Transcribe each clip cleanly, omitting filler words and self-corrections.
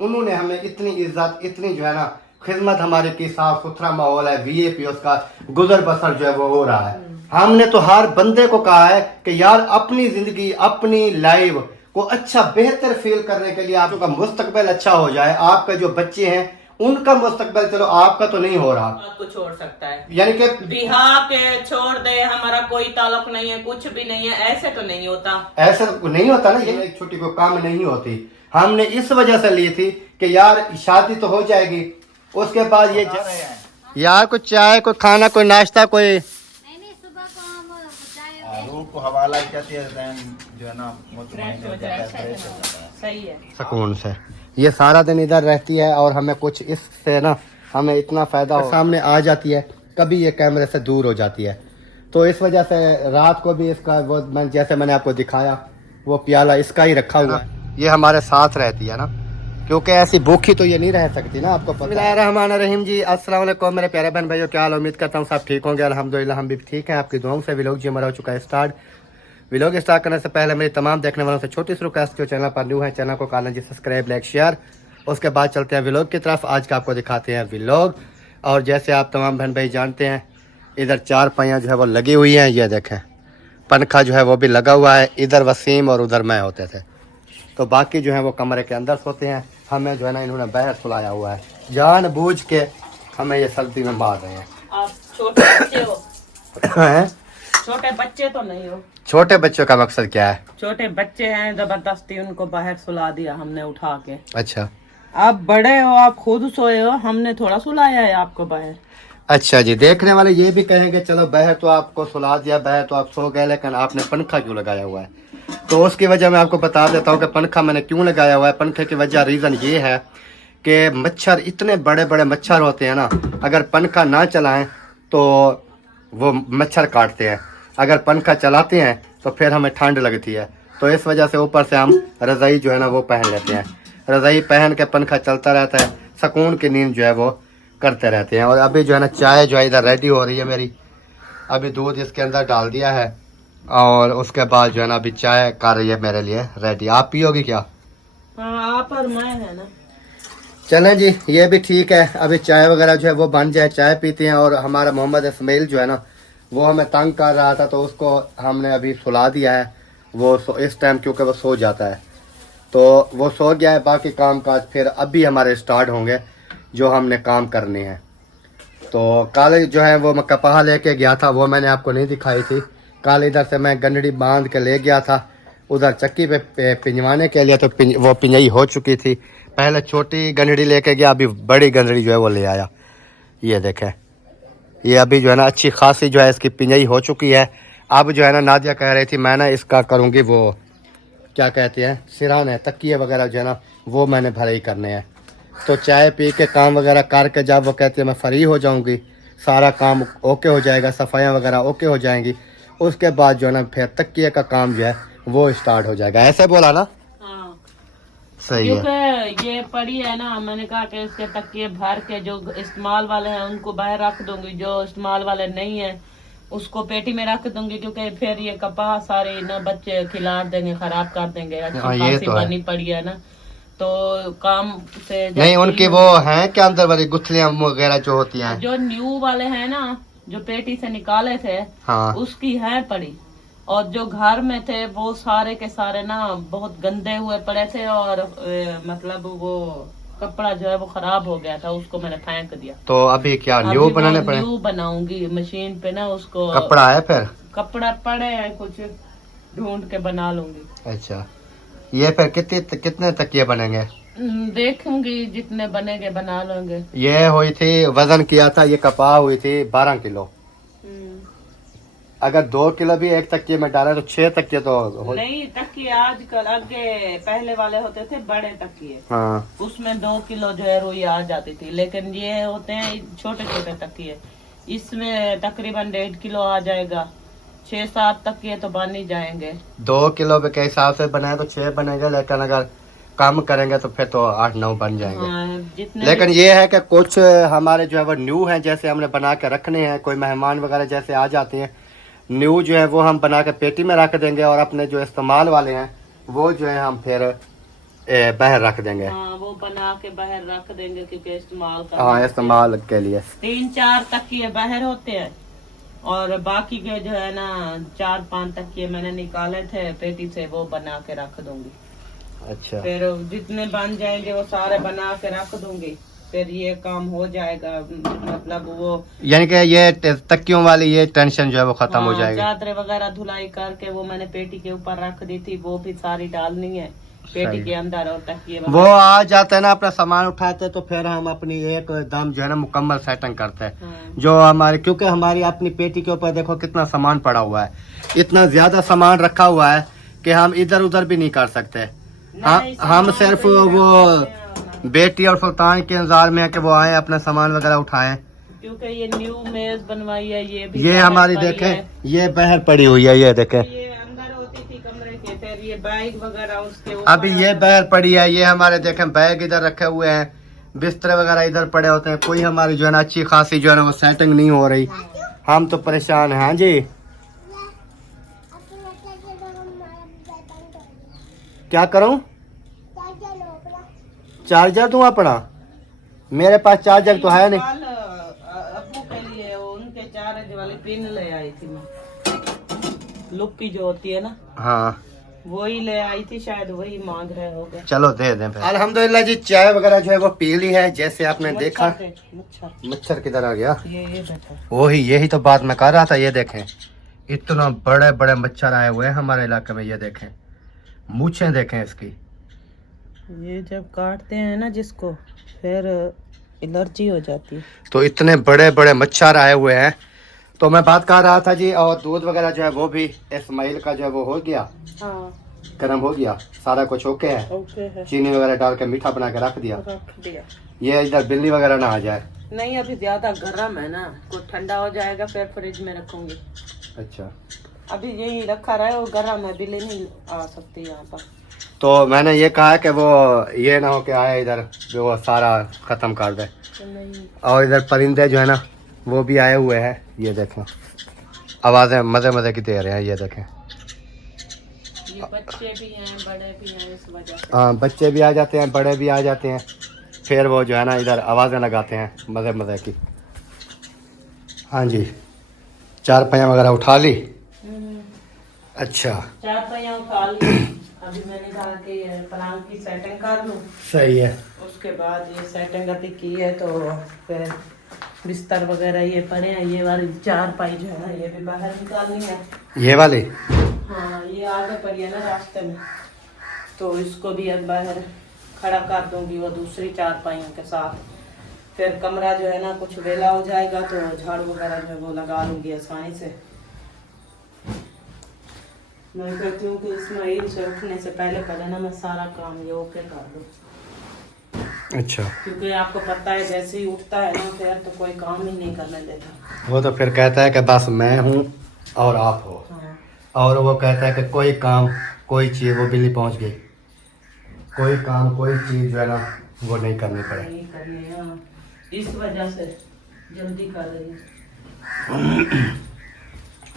उन्होंने हमें इतनी इज्जत, इतनी जो है ना खिदमत हमारे की, साफ सुथरा माहौल है, वीआईपी उसका गुजर बसर जो है वो हो रहा है। हमने तो हर बंदे को कहा है कि यार अपनी जिंदगी, अपनी लाइफ को अच्छा बेहतर फील करने के लिए आपका मुस्तकबिल अच्छा हो जाए, आपका जो बच्चे हैं उनका मुस्तकबिल, चलो आपका तो नहीं हो रहा, आपको छोड़ सकता है, यानी कि बिहार के छोड़ दे, हमारा कोई ताल्लुक नहीं है, कुछ भी नहीं है, ऐसे तो नहीं होता, ऐसा तो नहीं होता ना। ये एक छोटी कोई काम नहीं होती। हमने इस वजह से ली थी कि यार शादी तो हो जाएगी, उसके बाद ये यार कोई चाय, कोई खाना, कोई नाश्ता, कोई सुबह को हम चाय रूह को हवाला कहती है, जो है ना मुतमईन हो जाता है, फ्रेश हो जाता है। सही है, सुकून से। ये सारा दिन इधर रहती है और हमें कुछ इससे ना हमें इतना फायदा हो, सामने आ जाती है, कभी ये कैमरे से दूर हो जाती है। तो इस वजह से रात को भी इसका वो जैसे मैंने आपको दिखाया वो प्याला इसका ही रखा हुआ है, ये हमारे साथ रहती है ना, क्योंकि ऐसी भूखी तो ये नहीं रह सकती ना, आपको पता। बिस्मिल्लाहिर्रहमानिर्रहीम जी, अस्सलाम वालेकुम मेरे प्यारे बहन भाइयों, क्या हाल, उम्मीद करता हूँ सब ठीक होंगे। अल्हम्दुलिल्लाह हम भी ठीक हैं, आपकी दुआओं से। व्लॉग जी हमारा हो चुका है स्टार्ट। व्लॉग स्टार्ट करने से पहले मेरी तमाम देखने वालों से छोटी सी रिक्वेस्ट, जो चैनल पर न्यू है चैनल को कर लें जी सब्सक्राइब, लाइक, शेयर। उसके बाद चलते हैं व्लॉग की तरफ। आज का आपको दिखाते हैं व्लॉग। और जैसे आप तमाम बहन भाई जानते हैं, इधर चार पाइयाँ जो है वो लगी हुई हैं, ये देखें, पंखा जो है वो भी लगा हुआ है। इधर वसीम और उधर मैं होते थे, तो बाकी जो है वो कमरे के अंदर सोते हैं। हमें जो है ना इन्होंने बाहर सुलाया हुआ है, जानबूझ के हमें ये सर्दी में मार रहे हैं। आप छोटे बच्चे हो, हैं? छोटे बच्चे तो नहीं हो। छोटे बच्चों का मकसद क्या है? छोटे बच्चे हैं, जबरदस्ती उनको बाहर सुला दिया हमने उठा के। अच्छा आप बड़े हो, आप खुद सोए हो, हमने थोड़ा सुलाया है आपको बाहर। अच्छा जी, देखने वाले ये भी कहेंगे चलो बाहर तो आपको सुला दिया, बाहर तो आप सो गए, लेकिन आपने पंखा क्यों लगाया हुआ है? तो उसकी वजह मैं आपको बता देता हूँ कि पंखा मैंने क्यों लगाया हुआ है। पंखे की वजह, रीज़न ये है कि मच्छर, इतने बड़े बड़े मच्छर होते हैं ना, अगर पंखा ना चलाएं तो वो मच्छर काटते हैं, अगर पंखा चलाते हैं तो फिर हमें ठंड लगती है। तो इस वजह से ऊपर से हम रज़ाई जो है ना वो पहन लेते हैं। रज़ाई पहन के पंखा चलता रहता है, सुकून की नींद जो है वो करते रहते हैं। और अभी जो है ना चाय जो है इधर रेडी हो रही है मेरी। अभी दूध इसके अंदर डाल दिया है और उसके बाद जो है ना अभी चाय कर रही है मेरे लिए रेडी। आप पियोगी क्या? हाँ, आप और मैं है ना। चलें जी, ये भी ठीक है। अभी चाय वगैरह जो है वो बन जाए, चाय पीते हैं। और हमारा मोहम्मद इस्माइल जो है ना वो हमें तंग कर रहा था, तो उसको हमने अभी सुला दिया है। वो इस टाइम क्योंकि वो सो जाता है, तो वो सो गया है। बाकी काम काज फिर अभी हमारे स्टार्ट होंगे, जो हमने काम करने हैं। तो कल जो है वो मैं कपाह लेके गया था, वो मैंने आपको नहीं दिखाई थी। कल इधर से मैं गंडड़ी बांध के ले गया था उधर चक्की पे पिंजवाने के लिए, तो वो पिंजई हो चुकी थी। पहले छोटी गंडड़ी लेके गया, अभी बड़ी गंडड़ी जो है वो ले आया। ये देखें, ये अभी जो है ना अच्छी खासी जो है इसकी पिंजई हो चुकी है। अब जो है ना नादिया कह रही थी मैं ना इसका करूँगी, वो क्या कहते हैं, सिराने, तकिए वगैरह जो है ना वो मैंने भरे ही करने हैं। तो चाय पी के काम वगैरह करके जब वो कहती है मैं फ्री हो जाऊंगी, सारा काम ओके हो जाएगा, सफाइयाँ वगैरह ओके हो जाएंगी, उसके बाद जो है ना फिर तकिए का काम जो है वो स्टार्ट हो जाएगा। ऐसे बोला ना? हाँ, सही है। क्योंकि ये पड़ी है ना, मैंने कहा कि इसके तकिए भर के जो इस्तेमाल वाले हैं उनको बाहर रख दूंगी, जो इस्तेमाल वाले नहीं है उसको पेटी में रख दूंगी, क्योंकि फिर ये कपाह सारे ना बच्चे खिला देंगे, खराब कर देंगे। अच्छी खासी तो बनी पड़ी है ना, तो काम से नहीं उनकी वो है क्या अंदर वाली गुथलियां वगैरह जो होती हैं, जो न्यू वाले हैं ना, जो पेटी से निकाले थे, हाँ उसकी है पड़ी। और जो घर में थे वो सारे के सारे ना बहुत गंदे हुए पड़े थे, और मतलब वो कपड़ा जो है वो खराब हो गया था, उसको मैंने फेंक दिया। तो अभी क्या न्यू बनाने पड़े? न्यू बनाऊंगी मशीन पे ना उसको। कपड़ा है फिर? कपड़ा पड़े हैं, कुछ ढूंढ के बना लूंगी। अच्छा, ये फिर कितने तकिए बनेंगे? देखूंगी, जितने बनेंगे बना लेंगे। ये हुई थी, वजन किया था, ये कपाह हुई थी 12 किलो। अगर 2 किलो भी एक तकिए में डाला तो 6 तकिए तो नहीं, तकिए आजकल, आगे पहले वाले होते थे बड़े तकिए, हाँ, उसमें 2 किलो जो है रुई आ जाती थी। लेकिन ये होते हैं छोटे छोटे तकिए, इसमें तकरीबन 1.5 किलो आ जाएगा। 6-7 तकिए तो बन ही जाएंगे। 2 किलो के हिसाब से बनाए तो 6 बनेंगे, लेकिन अगर कम करेंगे तो फिर तो 8-9 बन जाएंगे। हाँ, जितने लेकिन ये है कि कुछ हमारे जो है वो न्यू हैं, जैसे हमने बना के रखने हैं। कोई मेहमान वगैरह जैसे आ जाते हैं, न्यू जो है वो हम बना के पेटी में रख देंगे, और अपने जो इस्तेमाल वाले हैं वो जो है हम फिर बाहर रख देंगे। हाँ वो बना के बाहर रख देंगे क्योंकि इस्तेमाल हाँ इस्तेमाल के लिए। 3-4 तकिए बाहर होते हैं और बाकी के जो है ना 4-5 तकिए मैंने निकाले थे पेटी से, वो बना के रख दूंगी। अच्छा फिर जितने बन जाएंगे वो सारे बना के रख दूंगी, फिर ये काम हो जाएगा। मतलब वो यानी कि ये तकियों वाली ये टेंशन जो है वो खत्म हो जाएगी। चादरें वगैरह धुलाई करके वो मैंने पेटी के ऊपर रख दी थी, वो भी सारी डालनी है पेटी के अंदर। और तकिए वो आ जाते हैं ना अपना सामान उठाते हैं तो फिर हम अपनी एक दम जो है ना मुकम्मल सेटिंग करते हैं। हाँ। जो हमारे क्योंकि हमारी अपनी पेटी के ऊपर देखो कितना सामान पड़ा हुआ है, इतना ज्यादा सामान रखा हुआ है कि हम इधर उधर भी नहीं कर सकते। हम सिर्फ वो बेटी और सुल्तान के इंतजार में है कि वो आए अपना सामान वगैरह उठाएं। क्योंकि ये न्यू मेज बनवाई है, ये भी ये बाहर हमारी पड़ी देखें है। ये बाहर पड़ी हुई है, ये देखें ये अंदर होती थी कमरे के, फिर ये बैग वगैरह उसके ऊपर। अभी ये बाहर पड़ी है। ये हमारे देखें बैग इधर रखे हुए हैं, बिस्तर वगैरह इधर पड़े होते हैं। कोई हमारी जो है ना अच्छी खासी जो है ना वो सेटिंग नहीं हो रही, हम तो परेशान हैं। हाँ जी क्या करूं? चार्जर दूं अपना? मेरे पास चार्जर तो है नहीं। कल अप्पू के लिए उनके चार्ज वाली पिन ले आई थी मैं, लुप्पी जो होती है ना, हाँ वही ले आई थी, शायद वही मांग रहे हो गए। चलो दे दें फिर। अल्हम्दुलिल्लाह जी चाय वगैरह जो है वो पी ली है। जैसे आपने देखा मच्छर मच्छर किधर आ गया? ये बैठा। वही यही तो बात मैं कर रहा था। ये देखें इतना बड़े बड़े मच्छर आए हुए हैं हमारे इलाके में। ये देखें मूछें देखें इसकी। ये जब काटते हैं ना जिसको, फिर एलर्जी हो जाती है। तो इतने बड़े बड़े मच्छर आए हुए हैं। तो मैं बात कर रहा था जी, और दूध वगैरह जो है वो भी इस्माइल का जो है वो हो गया, हाँ गर्म हो गया, सारा कुछ ओके है। ओके है, चीनी वगैरह डाल के मीठा बना के रख दिया। रख दिया। ये इधर बिल्ली वगैरह ना आ जाए। नहीं अभी ज्यादा गर्म है ना, कुछ ठंडा हो जाएगा फिर फ्रिज में रखूंगी। अच्छा अभी यही रखा रहा है, वो गर्म है, बिल्ली नहीं आ सकती यहाँ पर। तो मैंने ये कहा कि वो ये ना हो के आए इधर जो वो सारा खत्म कर दे। नहीं और इधर परिंदे जो है ना वो भी आए हुए हैं। ये देखें आवाजें मजे मजे की दे रहे हैं। ये देखें ये बच्चे भी हैं बड़े भी हैं, इस वजह से। हाँ बच्चे भी आ जाते हैं, बड़े भी आ जाते हैं, फिर वो जो है ना इधर आवाजें लगाते हैं मजे मजे की। हाँ जी चार पहिया वगैरह उठा ली। अच्छा 4 पहिया उठा ली। अभी मैंने कहा कि ये पलंग की सेटिंग कर लूँ, सही है। उसके बाद ये सेटिंग अभी की है तो फिर बिस्तर वगैरह ये पड़े हैं। ये वाली 4 पाई जो है ना ये भी बाहर निकालनी है। ये वाली हाँ ये आगे पड़ी है ना रास्ते में, तो इसको भी अब बाहर खड़ा कर दूंगी वो दूसरी 4 पाइयों के साथ। फिर कमरा जो है ना कुछ वेला हो जाएगा तो झाड़ू वगैरह जो है वो लगा लूंगी आसानी से। मैं कहती हूँ कि इस्माइल से उठने से पहले ना मैं सारा काम ये ओके कर दूँ। अच्छा क्योंकि आपको पता है जैसे ही उठता है ना फिर तो कोई काम ही नहीं करने देता। वो तो फिर कहता है कि बस मैं हूँ और आप हो। हाँ और वो कहता है कि कोई काम कोई चीज़, वो बिल्ली पहुँच गई, कोई काम कोई चीज़ जो है ना वो नहीं करनी पड़े। नहीं करनी है, इस वजह से जल्दी कर रही है।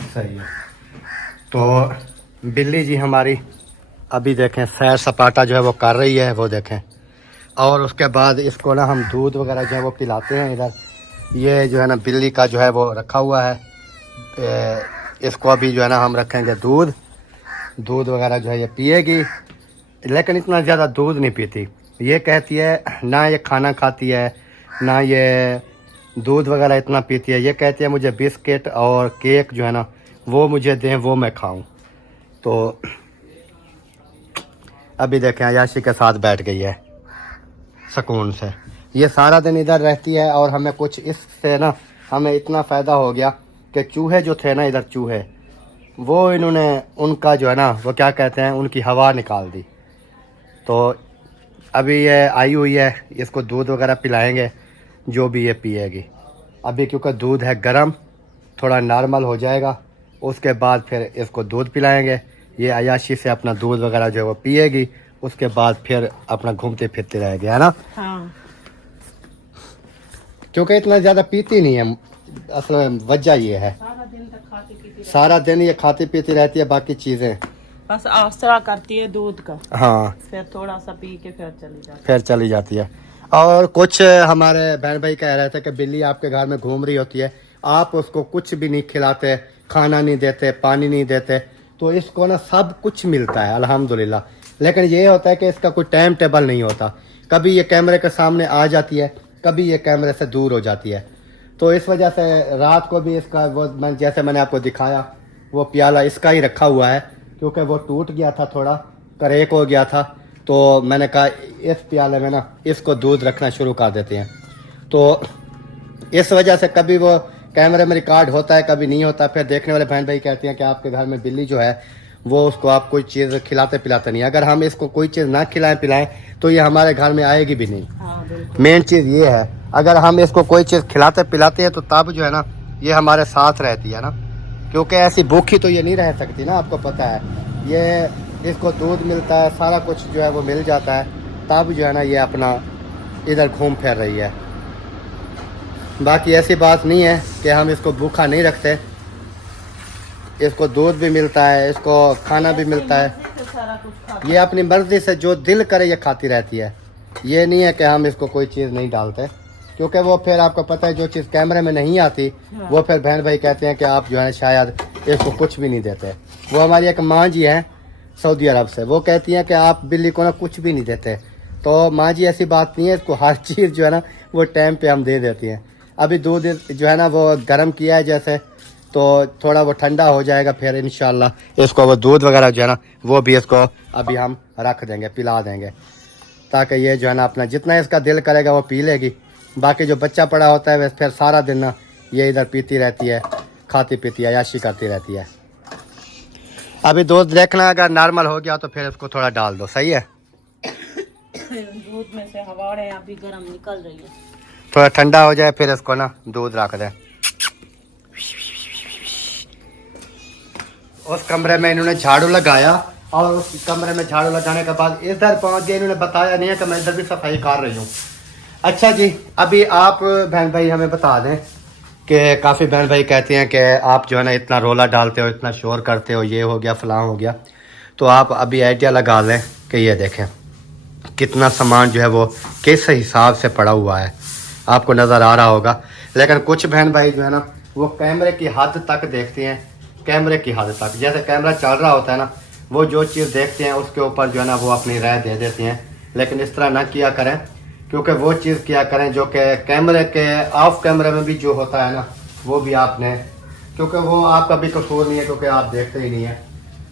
सही है। तो बिल्ली जी हमारी अभी देखें सैर सपाटा जो है वो कर रही है, वो देखें। और उसके बाद इसको ना हम दूध वगैरह जो है वो पिलाते हैं इधर। ये जो है ना बिल्ली का जो है वो रखा हुआ है, इसको अभी जो है ना हम रखेंगे दूध। दूध वगैरह जो है ये पिएगी, लेकिन इतना ज़्यादा दूध नहीं पीती। ये कहती है ना ये खाना खाती है ना ये दूध वगैरह इतना पीती है। ये कहती है मुझे बिस्किट और केक जो है ना वो मुझे दें, वो मैं खाऊं। तो अभी देखें अयाशी के साथ बैठ गई है सुकून से। ये सारा दिन इधर रहती है और हमें कुछ इससे ना हमें इतना फ़ायदा हो गया कि चूहे जो थे ना इधर चूहे, वो इन्होंने उनका जो है ना वो क्या कहते हैं उनकी हवा निकाल दी। तो अभी ये आई हुई है, इसको दूध वगैरह पिलाएंगे जो भी ये पिएगी। अभी क्योंकि दूध है गर्म, थोड़ा नॉर्मल हो जाएगा, उसके बाद फिर इसको दूध पिलाएंगे। ये अयाशी से अपना दूध वगैरह जो है वो पिएगी, उसके बाद फिर अपना घूमते फिरते रहेगी, है ना। हाँ क्योंकि इतना ज़्यादा पीती नहीं है, असल में वजह ये है सारा दिन तक खाती पीती सारा दिन ये खाती पीती रहती है बाकी चीज़ें। बस आसरा करती है दूध का, हाँ फिर थोड़ा सा पी के फिर चली जाती फिर चली जाती है। और कुछ हमारे बहन भाई कह रहे थे कि बिल्ली आपके घर में घूम रही होती है, आप उसको कुछ भी नहीं खिलाते, खाना नहीं देते, पानी नहीं देते, तो इसको ना सब कुछ मिलता है अल्हम्दुलिल्लाह। लेकिन ये होता है कि इसका कोई टाइम टेबल नहीं होता, कभी ये कैमरे के सामने आ जाती है, कभी ये कैमरे से दूर हो जाती है। तो इस वजह से रात को भी इसका वो जैसे मैंने आपको दिखाया वो प्याला इसका ही रखा हुआ है, क्योंकि वो टूट गया था, थोड़ा करेक हो गया था, तो मैंने कहा इस प्याले में ना इसको दूध रखना शुरू कर देते हैं। तो इस वजह से कभी वो कैमरे में रिकॉर्ड होता है, कभी नहीं होता। फिर देखने वाले बहन भाई कहते हैं कि आपके घर में बिल्ली जो है वो उसको आप कोई चीज़ खिलाते पिलाते नहीं। अगर हम इसको कोई चीज़ ना खिलाएं पिलाएं तो ये हमारे घर में आएगी भी नहीं। है। मेन चीज़ ये है, अगर हम इसको कोई चीज़ खिलाते पिलाते हैं तो तब जो है ना ये हमारे साथ रहती है ना, क्योंकि ऐसी भूखी तो ये नहीं रह सकती ना, आपको पता है। ये इसको दूध मिलता है, सारा कुछ जो है वो मिल जाता है, तब जो है ना ये अपना इधर घूम फिर रही है। बाकी ऐसी बात नहीं है कि हम इसको भूखा नहीं रखते, इसको दूध भी मिलता है, इसको खाना भी मिलता है, सारा कुछ खा ये अपनी मर्जी से जो दिल करे ये खाती रहती है। ये नहीं है कि हम इसको कोई चीज़ नहीं डालते, क्योंकि वो फिर आपको पता है जो चीज़ कैमरे में नहीं आती वो फिर बहन भाई कहते हैं कि आप जो है शायद इसको कुछ भी नहीं देते। वो हमारी एक माँ जी हैं सऊदी अरब से, वो कहती हैं कि आप बिल्ली को ना कुछ भी नहीं देते। तो माँ जी ऐसी बात नहीं है, इसको हर चीज़ जो है ना वो टाइम पे हम दे देती हैं। अभी दूध जो है ना वो गर्म किया है जैसे, तो थोड़ा वो ठंडा हो जाएगा, फिर इंशाल्लाह इसको वो दूध वगैरह जो है ना वो भी इसको अभी हम रख देंगे, पिला देंगे, ताकि ये जो है ना अपना जितना इसका दिल करेगा वो पी लेगी। बाकी जो बच्चा पड़ा होता है वैसे फिर सारा दिन ना ये इधर पीती रहती है, खाती पीती अयाशी करती रहती है। अभी दूध देखना अगर नॉर्मल हो गया तो फिर इसको थोड़ा डाल दो, सही है। दूध में से हवाड़े अभी गर्म निकल रही है, थोड़ा ठंडा हो जाए फिर इसको ना दूध रख दें। उस कमरे में इन्होंने झाड़ू लगाया और उस कमरे में झाड़ू लगाने के बाद इधर पहुंच गए, इन्होंने बताया नहीं है कि मैं इधर भी सफाई कर रही हूँ। अच्छा जी, अभी आप बहन भाई हमें बता दें कि काफ़ी बहन भाई कहते हैं कि आप जो है ना इतना रोला डालते हो, इतना शोर करते हो, ये हो गया फलां हो गया, तो आप अभी आइडिया लगा लें कि ये देखें कितना सामान जो है वो किस हिसाब से पड़ा हुआ है, आपको नज़र आ रहा होगा। लेकिन कुछ बहन भाई जो है ना वो कैमरे की हद तक देखते हैं, कैमरे की हद तक, जैसे कैमरा चल रहा होता है ना वो जो चीज़ देखते हैं उसके ऊपर जो है ना वो अपनी राय दे देते हैं। लेकिन इस तरह ना किया करें, क्योंकि वो चीज़ किया करें जो कि कैमरे के ऑफ कैमरे में भी जो होता है ना वो भी आपने, क्योंकि वो आपका भी कसूर नहीं है, क्योंकि आप देखते ही नहीं है।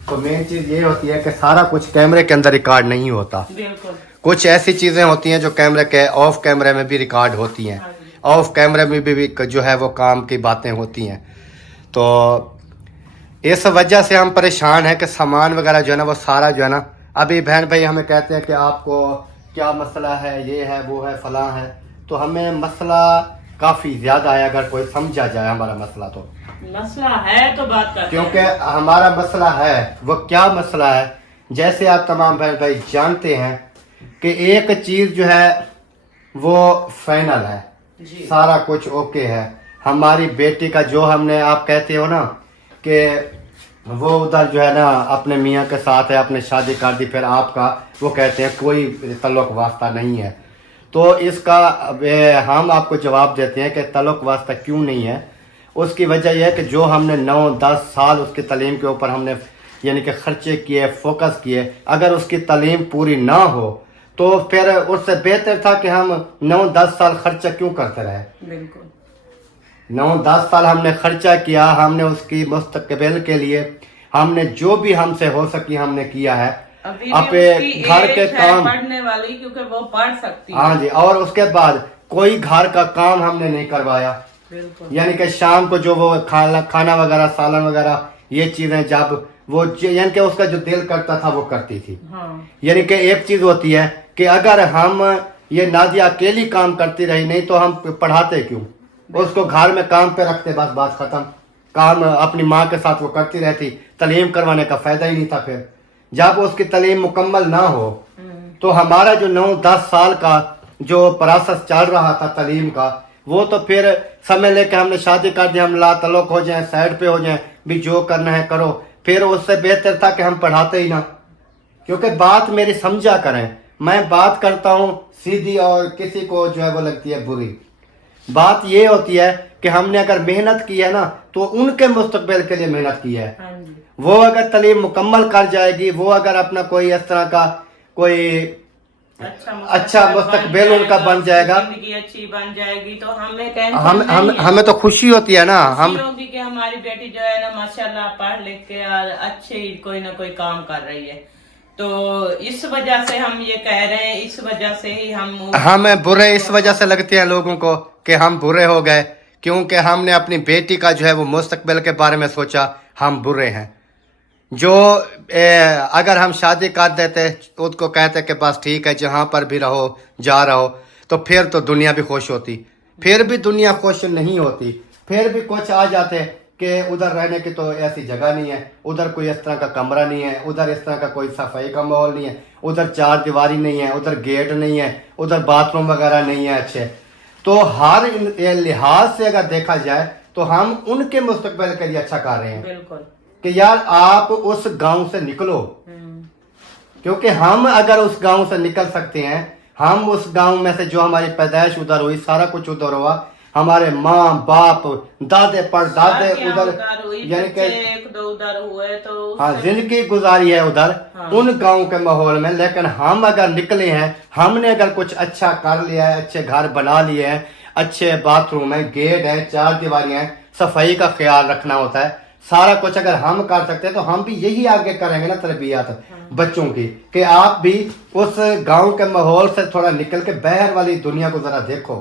तो मेन चीज़ ये होती है कि सारा कुछ कैमरे के अंदर रिकॉर्ड नहीं होता, बिल्कुल। कुछ ऐसी चीज़ें होती हैं जो कैमरे के ऑफ कैमरे में भी रिकॉर्ड होती हैं, ऑफ कैमरे में भी जो है वो काम की बातें होती हैं। तो इस वजह से हम परेशान हैं कि सामान वगैरह जो है ना वो सारा जो है ना, अभी बहन भाई हमें कहते हैं कि आपको क्या मसला है, ये है वो है फलां है, तो हमें मसला काफ़ी ज़्यादा है। अगर कोई समझा जाए हमारा मसला, तो मसला है तो बात करते क्योंकि हैं। हमारा मसला है वो क्या मसला है, जैसे आप तमाम बहन भाई जानते हैं कि एक चीज़ जो है वो फाइनल है, जी। सारा कुछ ओके है। हमारी बेटी का जो हमने, आप कहते हो ना कि वो उधर जो है ना अपने मियाँ के साथ है, अपने शादी कर दी, फिर आपका वो कहते हैं कोई तल्लुक वास्ता नहीं है। तो इसका हम आपको जवाब देते हैं कि तल्लुक वास्ता क्यों नहीं है। उसकी वजह यह है कि जो हमने 9-10 साल उसकी तालीम के ऊपर हमने यानी कि खर्चे किए, फोकस किए, अगर उसकी तालीम पूरी ना हो तो फिर उससे बेहतर था कि हम 9-10 साल खर्चा क्यों करते रहे। बिल्कुल 9-10 साल हमने खर्चा किया, हमने उसकी मुस्तकबिल के लिए हमने जो भी हमसे हो सकी हमने किया है। अभी अपने घर के काम पढ़ने वाली, क्योंकि वो पढ़ सकती है। हाँ जी, और उसके बाद कोई घर का काम हमने नहीं करवाया। बिल्कुल। यानी कि शाम को जो वो खाना वगैरह सालन वगैरह ये चीजें जब वो यानी कि उसका जो दिल करता था वो करती थी। हाँ। यानी कि एक चीज होती है कि अगर हम ये नादिया अकेली काम करती रही, नहीं तो हम पढ़ाते क्यों, उसको घर में काम पे रखते, बस बात खत्म। काम अपनी माँ के साथ वो करती रहती, तालीम करवाने का फायदा ही नहीं था। फिर जब उसकी तालीम मुकम्मल ना हो तो हमारा जो 9-10 साल का जो प्रोसेस चल रहा था तालीम का, वो तो फिर समय लेके हमने शादी कर दी, हम ला तल्लुक हो जाए, साइड पे हो जाए, भी जो करना है करो। फिर उससे बेहतर था कि हम पढ़ाते ही ना, क्योंकि बात मेरी समझा करें। मैं बात करता हूँ सीधी और किसी को जो है वो लगती है बुरी। बात ये होती है कि हमने अगर मेहनत की है ना तो उनके मुस्तकबिल के लिए मेहनत की है। हाँ जी। वो अगर तालीम मुकम्मल कर जाएगी, वो अगर अपना कोई इस तरह का कोई अच्छा मुस्तकबिल उनका बन जाएगा, जिंदगी अच्छी बन जाएगी, तो हमें टेंशन हम नहीं है। हमें तो खुशी होती है ना। हम खुशी होगी कि हमारी बेटी जो है ना माशाल्लाह पढ़ लिख के और अच्छे ही कोई ना कोई काम कर रही है। तो इस वजह से हम ये कह रहे हैं, इस वजह से ही हमें बुरे इस वजह से लगते हैं लोगों को कि हम बुरे हो गए, क्योंकि हमने अपनी बेटी का जो है वो मुस्तकबिल के बारे में सोचा। हम बुरे हैं जो अगर हम शादी कर देते, उसको कहते कि बस ठीक है जहाँ पर भी रहो जा रहो, तो फिर तो दुनिया भी खुश होती। फिर भी दुनिया खुश नहीं होती, फिर भी कुछ आ जाते कि उधर रहने की तो ऐसी जगह नहीं है, उधर कोई इस तरह का कमरा नहीं है, उधर इस तरह का कोई सफाई का माहौल नहीं है, उधर चार दीवारी नहीं है, उधर गेट नहीं है, उधर बाथरूम वगैरह नहीं है अच्छे। तो हर लिहाज से अगर देखा जाए तो हम उनके मुस्तकबिल के लिए अच्छा कर रहे हैं। बिल्कुल कि यार आप उस गांव से निकलो, क्योंकि हम अगर उस गांव से निकल सकते हैं, हम उस गांव में से जो हमारी पैदाइश उधर हुई, सारा कुछ उधर हुआ, हमारे माँ बाप दादे परदादे उधर, यानी कि एक दो उधर हुए तो हाँ जिंदगी गुजारी है उधर। हाँ। उन गांव के माहौल में। लेकिन हम अगर निकले हैं, हमने अगर कुछ अच्छा कर लिया है, अच्छे घर बना लिए हैं, अच्छे बाथरूम है, गेट है, चार दीवारियां हैं, सफाई का ख्याल रखना होता है, सारा कुछ अगर हम कर सकते हैं तो हम भी यही आगे करेंगे ना तरबियत बच्चों की, कि आप भी उस गांव के माहौल से थोड़ा निकल के बाहर वाली दुनिया को जरा देखो,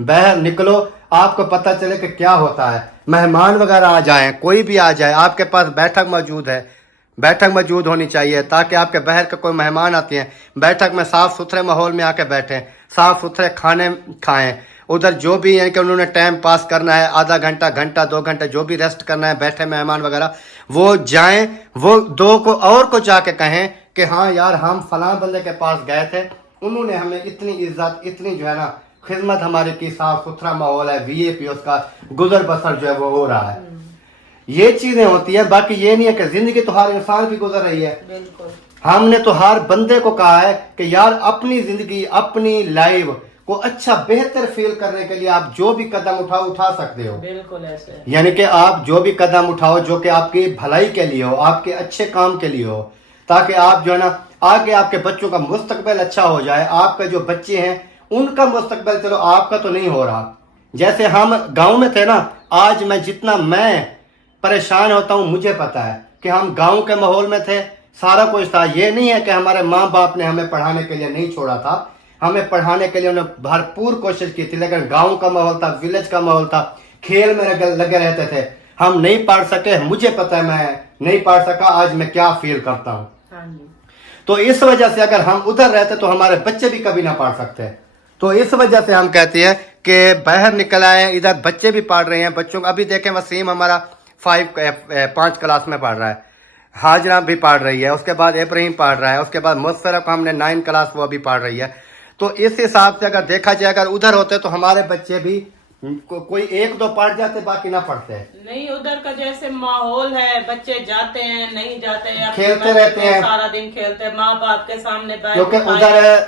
बाहर निकलो, आपको पता चले कि क्या होता है। मेहमान वगैरह आ जाए, कोई भी आ जाए, आपके पास बैठक मौजूद है, बैठक मौजूद होनी चाहिए ताकि आपके बाहर के कोई मेहमान आते हैं, बैठक में साफ सुथरे माहौल में आके बैठें, साफ सुथरे खाने खाएं। उधर जो भी है कि उन्होंने टाइम पास करना है, आधा घंटा घंटा 2 घंटे जो भी रेस्ट करना है, बैठे मेहमान वगैरह वो जाएं, वो दो को और को जाके कहें कि हाँ यार हम फलां बंदे के पास गए थे, उन्होंने हमें इतनी इज्जत, इतनी जो है ना खिदमत हमारी की, साफ सुथरा माहौल है, वीआईपी उसका गुजर बसर जो है वो हो रहा है। ये चीजें होती है। बाकी ये नहीं है कि जिंदगी तो हर इंसान की गुजर रही है। बिल्कुल। हमने तो हर बंदे को कहा है कि यार अपनी जिंदगी, अपनी लाइफ को अच्छा बेहतर फील करने के लिए आप जो भी कदम उठा सकते हो। बिल्कुल ऐसे, यानी कि आप जो भी कदम उठाओ जो कि आपकी भलाई के लिए हो, आपके अच्छे काम के लिए हो, ताकि आप जो है ना आगे आपके बच्चों का मुस्तकबिल अच्छा हो जाए। आपके जो बच्चे हैं उनका मुस्तकबिल, चलो आपका तो नहीं हो रहा, जैसे हम गांव में थे ना, आज मैं जितना मैं परेशान होता हूं मुझे पता है कि हम गांव के माहौल में थे, सारा कुछ था। ये नहीं है कि हमारे माँ बाप ने हमें पढ़ाने के लिए नहीं छोड़ा था, हमें पढ़ाने के लिए उन्होंने भरपूर कोशिश की थी, लेकिन गांव का माहौल था, विलेज का माहौल था, खेल में लगे रहते थे, हम नहीं पढ़ सके। मुझे पता है मैं नहीं पढ़ सका, आज मैं क्या फील करता हूँ। तो इस वजह से अगर हम उधर रहते तो हमारे बच्चे भी कभी ना पढ़ सकते। तो इस वजह से हम कहते हैं कि बाहर निकल आए, इधर बच्चे भी पढ़ रहे हैं। बच्चों अभी देखें वसीम हमारा 5 क्लास में पढ़ रहा है, हाजरा भी पढ़ रही है, उसके बाद इब्राहिम पढ़ रहा है, उसके बाद मुसरफ हमने 9 क्लास वो अभी पढ़ रही है। तो इस हिसाब से अगर देखा जाए, अगर उधर होते तो हमारे बच्चे भी कोई 1-2 पढ़ जाते, बाकी ना पढ़ते। नहीं, उधर का जैसे माहौल है, बच्चे जाते हैं नहीं जाते हैं, खेलते रहते हैं, सारा दिन खेलते हैं, माँ बाप के सामने क्योंकि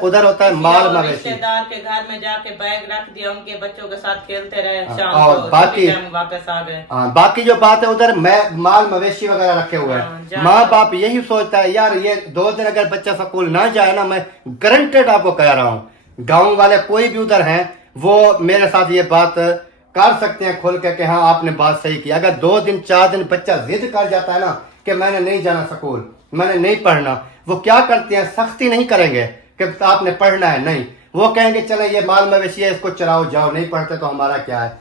उधर होता है माल मवेशी। रिश्तेदार के घर में जाके बैग रख दिया, उनके बच्चों के साथ खेलते रहे, शाम और को बाकी वापस आ गए। बाकी जो बात है उधर माल मवेशी वगैरह रखे हुए हैं। माँ बाप यही सोचता है यार ये 2 दिन अगर बच्चा स्कूल ना जाए ना, मैं गारंटेड आपको कह रहा हूँ, गाँव वाले कोई भी उधर हैं वो मेरे साथ ये बात कर सकते हैं खोल के कि हाँ आपने बात सही की। अगर 2 दिन 4 दिन बच्चा जिद कर जाता है ना कि मैंने नहीं जाना स्कूल, मैंने नहीं पढ़ना, वो क्या करते हैं, सख्ती नहीं करेंगे कि आपने पढ़ना है, नहीं, वो कहेंगे चले ये माल मवेशी है इसको चराओ जाओ, नहीं पढ़ते तो हमारा क्या है।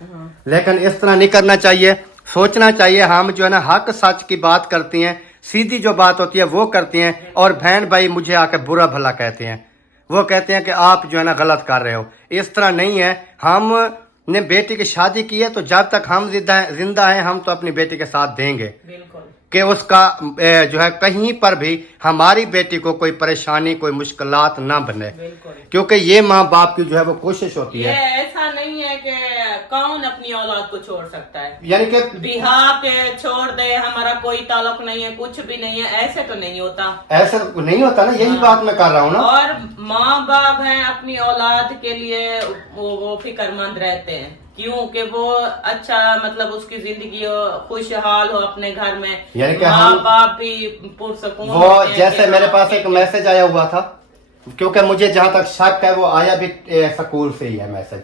लेकिन इस तरह नहीं करना चाहिए, सोचना चाहिए। हम जो है ना हक सच की बात करती हैं, सीधी जो बात होती है वो करती हैं, और बहन भाई मुझे आके बुरा भला कहते हैं, वो कहते हैं कि आप जो है ना गलत कर रहे हो। इस तरह नहीं है। हम ने बेटी की शादी की है तो जब तक हम जिंदा हैं हम तो अपनी बेटी के साथ देंगे कि उसका जो है कहीं पर भी हमारी बेटी को कोई परेशानी, कोई मुश्किलात ना बने, क्योंकि ये माँ बाप की जो है वो कोशिश होती है। ऐसा नहीं है कि कौन अपनी औलाद को छोड़ सकता है? यानी कि बिहार के छोड़ दे, हमारा कोई ताल्लुक नहीं है, कुछ भी नहीं है, ऐसे तो नहीं होता। ऐसा नहीं होता ना, यही बात मैं कर रहा हूँ ना। और माँ बाप हैं अपनी औलाद के लिए वो फिक्रमंद रहते हैं, क्योंकि वो अच्छा मतलब उसकी जिंदगी खुशहाल हो अपने घर में, यानी कि माँ बाप भी पुरसकून वो होते हैं जैसे कि मेरे हाँ, पास एक मैसेज आया हुआ था, क्योंकि मुझे जहां तक शक है वो आया भी स्कूल से ही है मैसेज,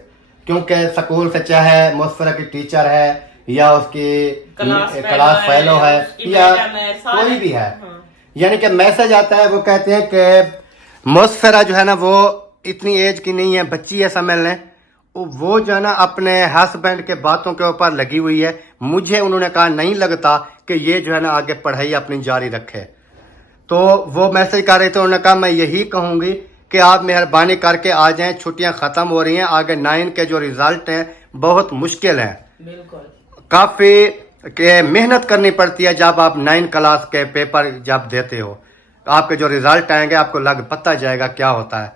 क्योंकि स्कूल से चाहे मुस्फरा की टीचर है या उसकी क्लास फेलो है उसकी या मैडम है, सारे- कोई भी है, हाँ। यानी कि मैसेज आता है, वो कहते हैं कि मुस्फरा जो है ना वो इतनी एज की नहीं है, बच्ची है समझ लें, वो जो है ना अपने हस्बैंड के बातों के ऊपर लगी हुई है। मुझे उन्होंने कहा नहीं लगता कि ये जो है ना आगे पढ़ाई अपनी जारी रखे। तो वो मैसेज कर रहे थे, उन्होंने कहा मैं यही कहूंगी कि आप मेहरबानी करके आ जाएं, छुट्टियां खत्म हो रही हैं, आगे 9 के जो रिजल्ट हैं बहुत मुश्किल हैं, बिल्कुल काफी मेहनत करनी पड़ती है जब आप 9 क्लास के पेपर जब देते हो, आपके जो रिजल्ट आएंगे आपको लग पता जाएगा क्या होता है।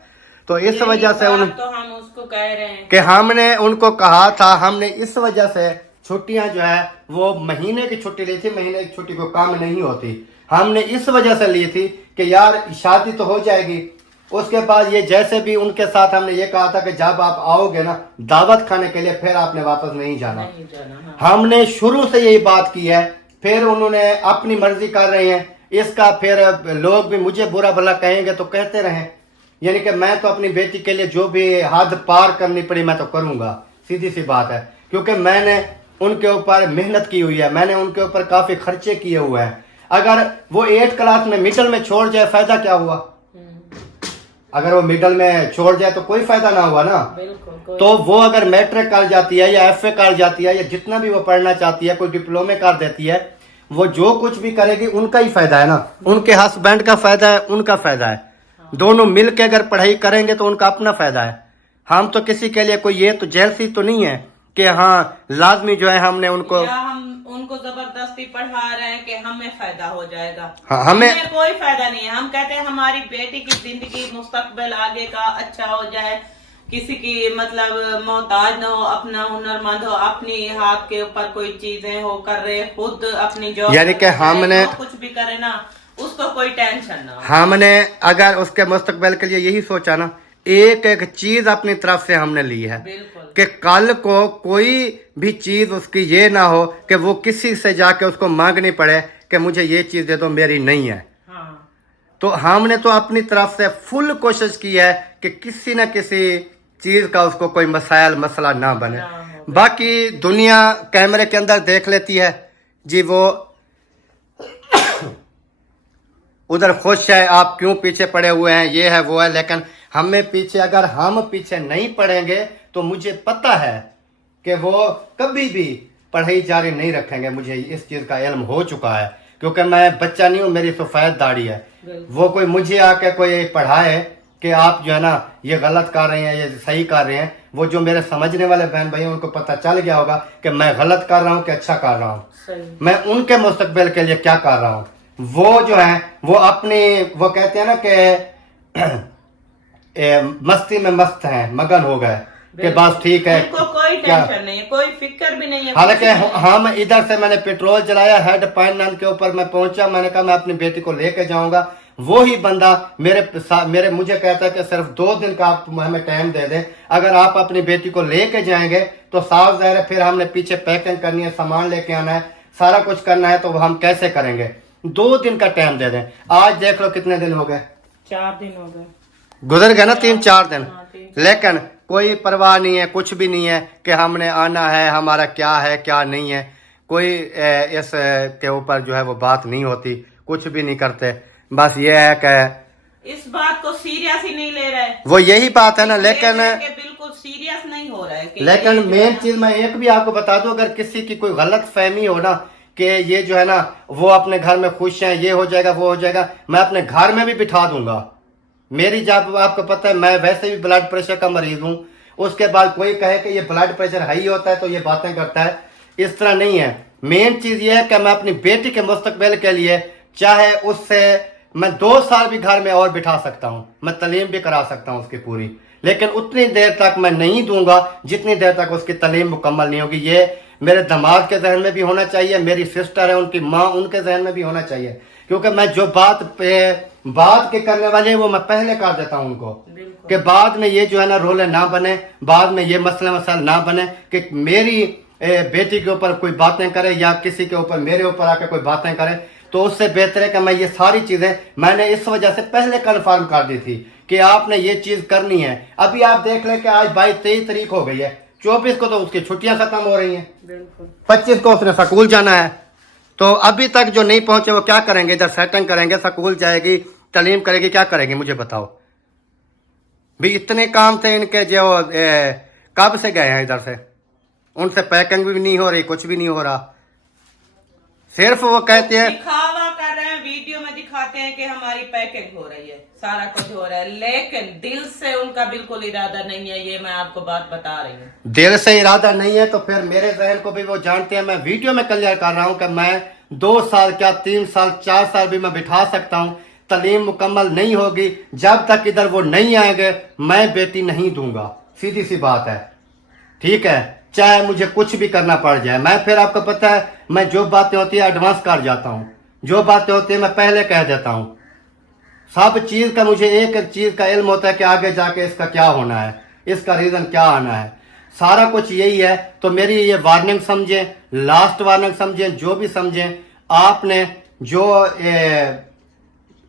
तो इस यही वजह से बात तो हम उसको कह रहे हैं कि हमने उनको कहा था, हमने इस वजह से छुट्टियां जो है वो महीने की छुट्टी ली थी, महीने की छुट्टी को कम नहीं होती, हमने इस वजह से ली थी कि यार शादी तो हो जाएगी, उसके बाद ये जैसे भी उनके साथ हमने ये कहा था कि जब आप आओगे ना दावत खाने के लिए फिर आपने वापस नहीं जाना, नहीं जाना, हाँ। हमने शुरू से यही बात की है। फिर उन्होंने अपनी मर्जी कर रहे हैं, इसका फिर लोग भी मुझे बुरा भला कहेंगे तो कहते रहें, यानी कि मैं तो अपनी बेटी के लिए जो भी हद पार करनी पड़ी मैं तो करूंगा, सीधी सी बात है, क्योंकि मैंने उनके ऊपर मेहनत की हुई है, मैंने उनके ऊपर काफी खर्चे किए हुए हैं। अगर वो 8 क्लास में मिडल में छोड़ जाए फायदा क्या हुआ? अगर वो मिडल में छोड़ जाए तो कोई फायदा ना हुआ ना। बिल्कुल। तो वो अगर मैट्रिक कर जाती है या FA कर जाती है या जितना भी वो पढ़ना चाहती है, कोई डिप्लोमे कर देती है, वो जो कुछ भी करेगी उनका ही फायदा है ना, उनके हस्बैंड का फायदा है, उनका फायदा है, दोनों मिल के अगर पढ़ाई करेंगे तो उनका अपना फायदा है। हम तो किसी के लिए कोई ये तो जेलसी तो नहीं है कि हाँ लाजमी जो है हमने उनको, या हम उनको जबरदस्ती पढ़ा रहे हैं कि हमें फायदा हो जाएगा। हाँ, हमें कोई फायदा नहीं है। हम कहते हैं हमारी बेटी की जिंदगी मुस्तकबिल आगे का अच्छा हो जाए, किसी की मतलब मोहताज ना हो, अपना हुनरमंद हो, अपनी हाथ के ऊपर कोई चीजें हो कर रहे, खुद अपनी जॉब, यानी कि हमने कुछ भी करे ना उसको कोई टेंशन ना हो। हमने अगर उसके मुस्तकबिल के लिए यही सोचा ना, एक एक चीज अपनी तरफ से हमने ली है बिल्कुल कि कल को कोई भी चीज उसकी ये ना हो कि वो किसी से जाके उसको मांगनी पड़े कि मुझे ये चीज दे दो, मेरी नहीं है। हाँ। तो हमने तो अपनी तरफ से फुल कोशिश की है कि किसी न किसी चीज का उसको कोई मसाइल मसला ना बने। बाकी दुनिया कैमरे के अंदर देख लेती है जी, वो उधर खुश है, आप क्यों पीछे पड़े हुए हैं, ये है वो है, लेकिन हमें पीछे, अगर हम पीछे नहीं पड़ेंगे तो मुझे पता है कि वो कभी भी पढ़ाई जारी नहीं रखेंगे। मुझे इस चीज का इल्म हो चुका है, क्योंकि मैं बच्चा नहीं हूँ, मेरी सफेद दाढ़ी है। वो कोई मुझे आके कोई पढ़ाए कि आप जो है ना ये गलत कर रहे हैं, ये सही कर रहे हैं, वो जो मेरे समझने वाले बहन भाई उनको पता चल गया होगा कि मैं गलत कर रहा हूँ कि अच्छा कर रहा हूँ, मैं उनके मुस्तकबिल के लिए क्या कर रहा हूँ। वो जो है वो अपनी, वो कहते हैं ना कि मस्ती में मस्त हैं, मगन हो गए कि बस ठीक है, उनको कोई टेंशन नहीं है, कोई फिक्र भी नहीं है। हालांकि हम इधर से मैंने पेट्रोल चलाया, हेड पाइन के ऊपर मैं पहुंचा, मैंने कहा मैं अपनी बेटी को लेके जाऊंगा। वो ही बंदा मेरे मुझे कहता है कि सिर्फ 2 दिन का आप हमें टाइम दे दें, अगर आप अपनी बेटी को लेके जाएंगे तो साफ जाहिर है फिर हमने पीछे पैकिंग करनी है, सामान लेके आना है, सारा कुछ करना है, तो हम कैसे करेंगे। 2 दिन का टाइम दे दें। आज देख लो कितने दिन हो गए, 4 दिन हो गए, गुजर गए ना 3-4 दिन, हाँ, 3-4। लेकिन कोई परवाह नहीं है, कुछ भी नहीं है कि हमने आना है, हमारा क्या है क्या नहीं है, कोई इस के ऊपर जो है वो बात नहीं होती, कुछ भी नहीं करते। बस ये है कि इस बात को सीरियस ही नहीं ले रहे, वो यही बात है ना। लेकिन बिल्कुल सीरियस नहीं हो रहा है लेकिन मेन चीज मैं एक भी आपको बता दूं, अगर किसी की कोई गलत फहमी हो ना कि ये जो है ना वो अपने घर में खुश हैं, ये हो जाएगा वो हो जाएगा, मैं अपने घर में भी बिठा दूंगा। मेरी जब आपको पता है मैं वैसे भी ब्लड प्रेशर का मरीज हूँ, उसके बाद कोई कहे कि ये ब्लड प्रेशर हाई होता है तो ये बातें करता है, इस तरह नहीं है। मेन चीज ये है कि मैं अपनी बेटी के मुस्तकबिल के लिए चाहे उससे मैं 2 साल भी घर में और बिठा सकता हूँ, मैं तालीम भी करा सकता हूँ उसकी पूरी, लेकिन उतनी देर तक मैं नहीं दूंगा जितनी देर तक उसकी तालीम मुकम्मल नहीं होगी। ये मेरे दामाद के जहन में भी होना चाहिए, मेरी सिस्टर है उनकी माँ, उनके जहन में भी होना चाहिए, क्योंकि मैं जो बात के करने वाले हैं वो मैं पहले कर देता हूँ उनको, कि बाद में ये जो है ना रोले ना बने, बाद में ये मसले मसाइल ना बने कि मेरी बेटी के ऊपर कोई बातें करे या किसी के ऊपर मेरे ऊपर आकर कोई बातें करे। तो उससे बेहतर है कि मैं ये सारी चीजें मैंने इस वजह से पहले कन्फर्म कर दी थी कि आपने ये चीज करनी है। अभी आप देख लें कि आज 22-23 तारीख हो गई है, 24 को तो उसकी छुट्टियां खत्म हो रही हैं, 25 को उसने स्कूल जाना है। तो अभी तक जो नहीं पहुंचे वो क्या करेंगे? इधर सेटिंग करेंगे, स्कूल जाएगी, तालीम करेगी, क्या करेगी मुझे बताओ भी। इतने काम थे इनके जो कब से गए हैं इधर से, उनसे पैकिंग भी नहीं हो रही, कुछ भी नहीं हो रहा। सिर्फ वो कहते हैं, दिखावा कर रहे हैं, वीडियो में दिखाते हैं कि हमारी पैकिंग हो रही है, सारा कुछ हो रहा है, लेकिन दिल से उनका बिल्कुल इरादा नहीं है। ये मैं आपको बात बता रही हूँ, दिल से इरादा नहीं है तो फिर मेरे जहन को भी वो जानते हैं। मैं वीडियो में क्लियर कर रहा हूँ कि मैं 2 साल क्या 3 साल 4 साल भी मैं बिठा सकता हूँ, तालीम मुकम्मल नहीं होगी जब तक इधर वो नहीं आएंगे मैं बेटी नहीं दूंगा। सीधी सी बात है, ठीक है, चाहे मुझे कुछ भी करना पड़ जाए। मैं फिर आपको पता है मैं जो बातें होती है एडवांस कर जाता हूँ, जो बातें होती है मैं पहले कह देता हूँ। सब चीज का मुझे एक एक चीज का इल्म होता है कि आगे जाके इसका क्या होना है, इसका रीजन क्या आना है, सारा कुछ यही है। तो मेरी ये वार्निंग समझें, लास्ट वार्निंग समझें, जो भी समझें। आपने जो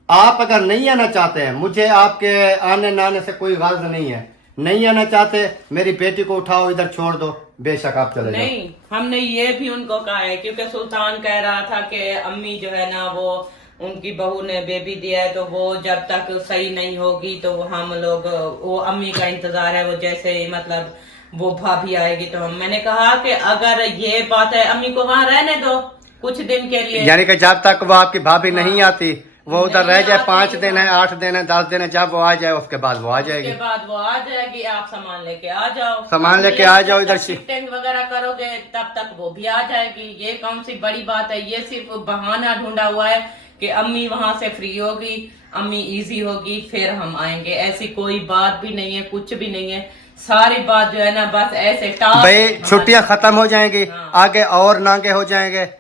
आप अगर नहीं आना चाहते हैं, मुझे आपके आने ना आने से कोई गर्ज नहीं है, नहीं आना चाहते मेरी बेटी को उठाओ इधर छोड़ दो, बेशक आप चले जाओ। नहीं, हमने ये भी उनको कहा है, क्योंकि सुल्तान कह रहा था कि अम्मी जो है ना वो उनकी बहू ने बेबी दिया है तो वो जब तक सही नहीं होगी तो हम लोग वो अम्मी का इंतजार है, वो जैसे मतलब वो भाभी आएगी तो मैंने कहा कि अगर ये बात है अम्मी को वहाँ रहने दो कुछ दिन के लिए, यानी कि जब तक वो आपकी भाभी नहीं आती वो उधर रह जाए, 5 दिन है, 8 दिन है, 10 दिन है, जब वो आ जाए उसके बाद वो आ जाएगी, उसके बाद वो आ जाएगी। आप सामान लेके आ जाओ, सामान लेके आ जाओ, इधर शिफ्टिंग वगैरह करोगे तब तक वो भी आ जाएगी। ये कौन सी बड़ी बात है, ये सिर्फ बहाना ढूंढा हुआ है कि अम्मी वहां से फ्री होगी, अम्मी इजी होगी, फिर हम आएंगे। ऐसी कोई बात भी नहीं है, कुछ भी नहीं है। सारी बात जो है ना बस ऐसे भाई छुट्टियां खत्म हो जाएंगी, हाँ। आगे और नांगे हो जाएंगे,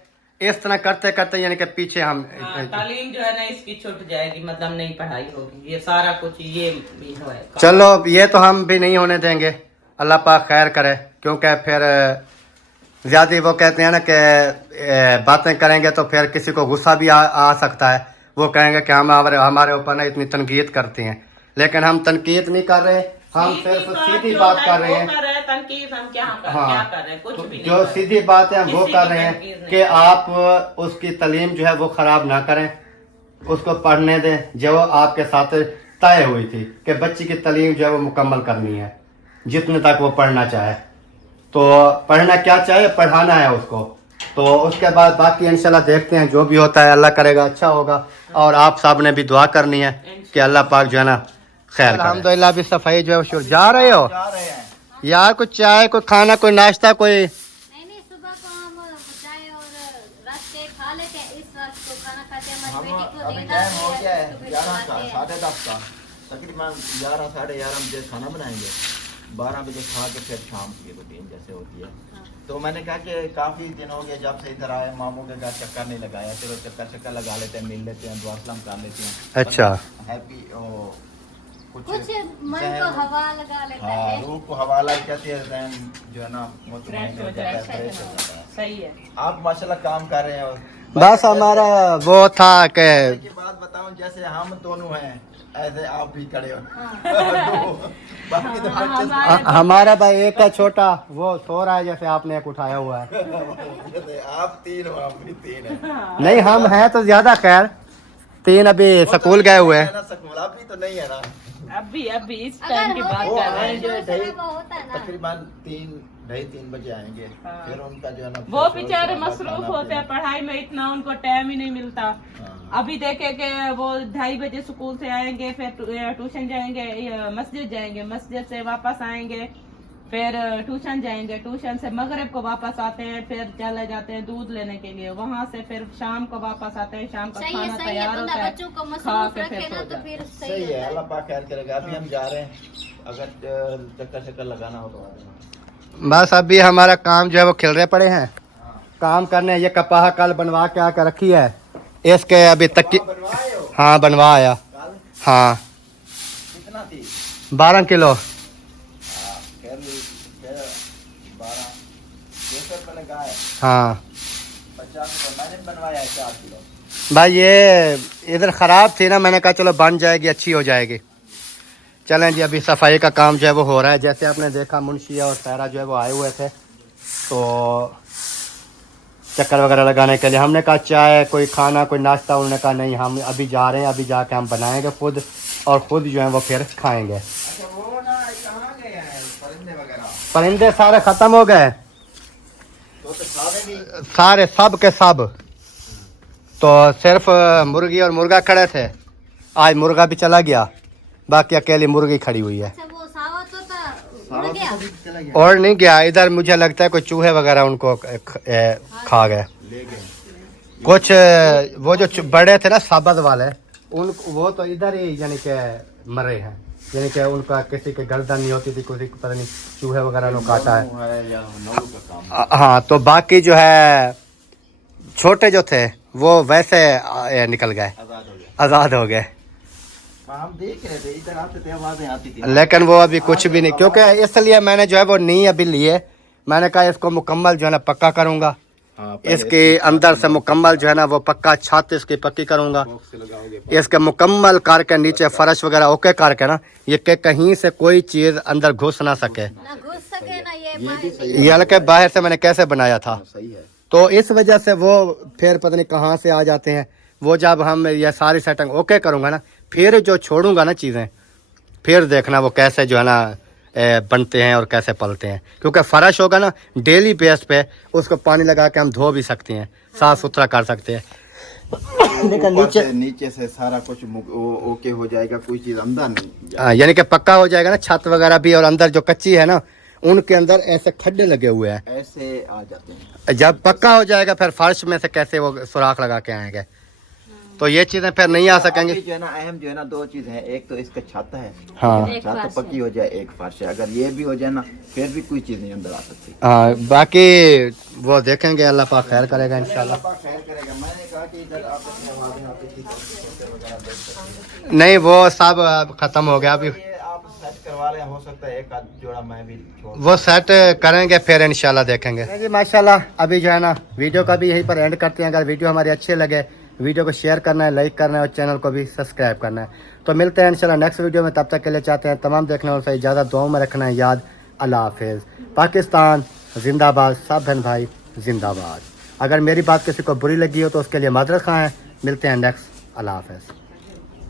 इस तरह करते करते यानी कि पीछे हम तालीम जो है ना इसकी छूट जाएगी, मतलब नहीं पढ़ाई होगी, ये सारा कुछ ये भी है। चलो ये तो हम भी नहीं होने देंगे, अल्लाह पाक खैर करे, क्योंकि फिर ज्यादा वो कहते हैं ना कि बातें करेंगे तो फिर किसी को गुस्सा भी आ सकता है। वो कहेंगे कि हमारे ऊपर ना इतनी तनकीद करते हैं, लेकिन हम तनकीद नहीं कर रहे, हम सिर्फ सीधी बात कर रहे हैं। तनकीद हम क्या कर रहे हैं, कुछ भी जो सीधी बात है हम वो कर रहे हैं कि आप उसकी तालीम जो है वो खराब ना करें, उसको पढ़ने दें जो आपके साथ तय हुई थी कि बच्ची की तालीम जो है वो मुकम्मल करनी है, जितने तक वो पढ़ना चाहे। तो पढ़ना क्या चाहे, पढ़ाना है उसको। तो उसके बाद बाकी इंशाल्लाह देखते हैं, जो भी होता है अल्लाह करेगा अच्छा होगा। और आप साहब ने भी दुआ करनी है कि अल्लाह पाक जो है ना खैर। अल्हम्दुलिल्लाह भी सफाई जो है जा रहे हो यार, कुछ चाय, कोई खाना, कोई नाश्ता, कोई नहीं, सुबह को हम चाय और रस के खा लेते हैं, इस वक्त को खाना खाते हैं, हमारी बेटी को अभी देना टाइम हो है, गया है तो फिर 11 खाते हैं। 10:30 का, तकरीबन 11 साढ़े 11 बजे खाना बनाएंगे, 12 बजे खा के फिर शाम की रूटीन जैसे होती है। तो मैंने कहा कि काफी दिन हो गए जब से इधर आए, मामू के घर चक्कर नहीं लगाया, चलो चक्कर लगा लेते हैं, मिल लेते हैं, दुआ सलाम कर लेते हैं। अच्छा हैप्पी कुछ मन को हवा लगा लेता हाँ, है। रूह को हवा लग जाती है, जहन जो है ना मुतमईन हो जाता है, फ्रेश हो जाता है। सही है। आप माशाल्लाह काम कर रहे हैं। बस हमारा वो था कि की बात बताऊं, जैसे हम दोनों हैं ऐसे आप भी खड़े हो। बाकी तो बच्चे हमारा भाई एक है छोटा, वो सो रहा है जैसे आपने एक उठाया हुआ है। आप 3 हो, हम भी 3 हैं। नहीं हम हैं तो ज्यादा, खैर 3 अभी स्कूल गए हुए हैं। सकूला भी तो नहीं है ना, अभी इस टाइम की बात कर रहे हैं। वो होता है ना, तकरीबन 3 बजे आएंगे। फिर उनका जो है ना वो बेचारे मसरूफ होते हैं पढ़ाई में, इतना उनको टाइम ही नहीं मिलता। अभी देखे कि वो 2:30 बजे स्कूल से आएंगे, फिर ट्यूशन जाएंगे, मस्जिद जाएंगे, मस्जिद से वापस आएंगे, फिर ट्यूशन जाएंगे, ट्यूशन से मगरिब को वापस आते हैं, फिर चले जाते हैं दूध लेने के लिए, वहां से फिर शाम को वापस आते हैं, शाम का सही है, खाना सही है। तैयार बंदा होता है, बच्चों को खा मसरूफ के रखे फिर ना सो तो जाते फिर सही सही है, है। अल्लाह पाक खैर करेगा। अभी हम जा रहे हैं, अगर चक्कर लगाना हो तो आ जाना। बस अभी हमारा काम जो है वो खिलरे पड़े हैं, काम करने। ये कपाह कल बनवा के आकर रखी है, इसके अभी तक की। बनवाए हो हाँ बनवा आया। कल? हाँ कितना थी? 12 किलो। हाँ, फिर 12 600 रुपये लगा है। हाँ 50 रुपये मैंने बनवाया है 4 किलो। भाई ये इधर ख़राब थी ना, मैंने कहा चलो बन जाएगी, अच्छी हो जाएगी। चलें जी, अभी सफाई का काम जो है वो हो रहा है। जैसे आपने देखा मुंशी और सारा जो है वो आए हुए थे तो चक्कर वगैरह लगाने के लिए। हमने कहा चाय, कोई खाना, कोई नाश्ता, उन्होंने कहा नहीं हम अभी जा रहे हैं, अभी जाके हम बनाएंगे खुद और ख़ुद जो है वो फिर खाएंगे। अच्छा वो ना कहाँ गए हैं परिंदे वगैरह? परिंदे सारे ख़त्म हो गए, तो खावे भी सारे सब के सब। तो सिर्फ मुर्गी और मुर्गा खड़े थे, आज मुर्गा भी चला गया, बाकी अकेली मुर्गी खड़ी हुई है। अच्छा वो सावा तो था उड़ गया। चला गया, और नहीं गया इधर, मुझे लगता है कोई चूहे वगैरह उनको खा गए ले गए। कुछ। वो जो बड़े थे ना साबत वाले, उन वो तो इधर ही यानी कि मरे हैं, यानी कि उनका किसी के गर्दन नहीं होती थी, किसी को पता नहीं चूहे वगैरह ने काटा है। है या नौलू का काम। हाँ तो बाकी जो है छोटे जो थे वो वैसे निकल गए, आजाद हो गया। आज़ाद हो गए। हम देख रहे थे, इधर आते थे आवाजें आती थी। लेकिन वो अभी कुछ भी नहीं, क्योंकि इसलिए मैंने जो है वो नहीं अभी लिए। मैंने कहा इसको मुकम्मल जो है ना पक्का करूँगा, हाँ, इसके अंदर से मुकम्मल जो है ना वो पक्का छत इसकी पक्की करूँगा, बॉक्स लगाओगे। इसके मुकम्मल करके नीचे फर्श वगैरह ओके करके ना, ये कि कहीं से कोई चीज़ अंदर घुस ना सके। ना घुस सके ना ये भी बाहर सही निकले। ये हल्के बाहर से मैंने कैसे बनाया था, सही है। तो इस वजह से वो फिर पता नहीं कहाँ से आ जाते हैं। वो जब हम ये सारी सेटिंग ओके करूँगा ना, फिर जो छोड़ूंगा ना चीज़ें, फिर देखना वो कैसे जो है ना बनते हैं और कैसे पलते हैं। क्योंकि फर्श होगा ना डेली बेस पे, उसको पानी लगा के हम धो भी सकते हैं, साफ़ सुथरा कर सकते हैं। लेकिन नीचे से सारा कुछ ओके हो जाएगा, कोई चीज अंदर नहीं। यानी कि पक्का हो जाएगा ना, छत वगैरह भी, और अंदर जो कच्ची है ना उनके अंदर ऐसे खड्डे लगे हुए हैं, ऐसे आ जाते हैं। जब पक्का हो जाएगा फिर फर्श में से कैसे वो सुराख लगा के आएंगे, तो ये चीजें फिर नहीं आ सकेंगी। अभी जो है ना अहम जो है ना 2 चीज है, एक तो इसका छत है, हाँ एक छत फर्श पक्की हो जाए, एक फर्श है। अगर ये भी हो जाए ना फिर भी कोई चीज नहीं अंदर आ सकती। हाँ, बाकी वो देखेंगे, अल्लाह पाक खैर करेगा इंशाल्लाह। अल्लाह पाक खैर करेगा। मैंने कहा कि इधर आप अपने आवाजें आती थी, वगैरह देख सकते हैं। नहीं वो सब खत्म हो गया अभी, ये आप सेट करवा लें, हो सकता है एक आध जोड़ा मैं भी छोड़। वो सेट करेंगे फिर इंशाल्लाह देखेंगे जी। माशाल्लाह अभी जो है ना वीडियो का भी यहीं पर एंड करते हैं। अगर वीडियो हमारी अच्छे लगे, वीडियो को शेयर करना है, लाइक करना है और चैनल को भी सब्सक्राइब करना है। तो मिलते हैं इंशाल्लाह नेक्स्ट वीडियो में, तब तक के लिए चाहते हैं तमाम देखने वालों से इजाज़त, दुआओं में रखना है याद। अल्लाह हाफिज़। पाकिस्तान जिंदाबाद, सब बहन भाई जिंदाबाद। अगर मेरी बात किसी को बुरी लगी हो तो उसके लिए माजरत खाएं। मिलते हैं नेक्स्ट। अल्लाह हाफिज़।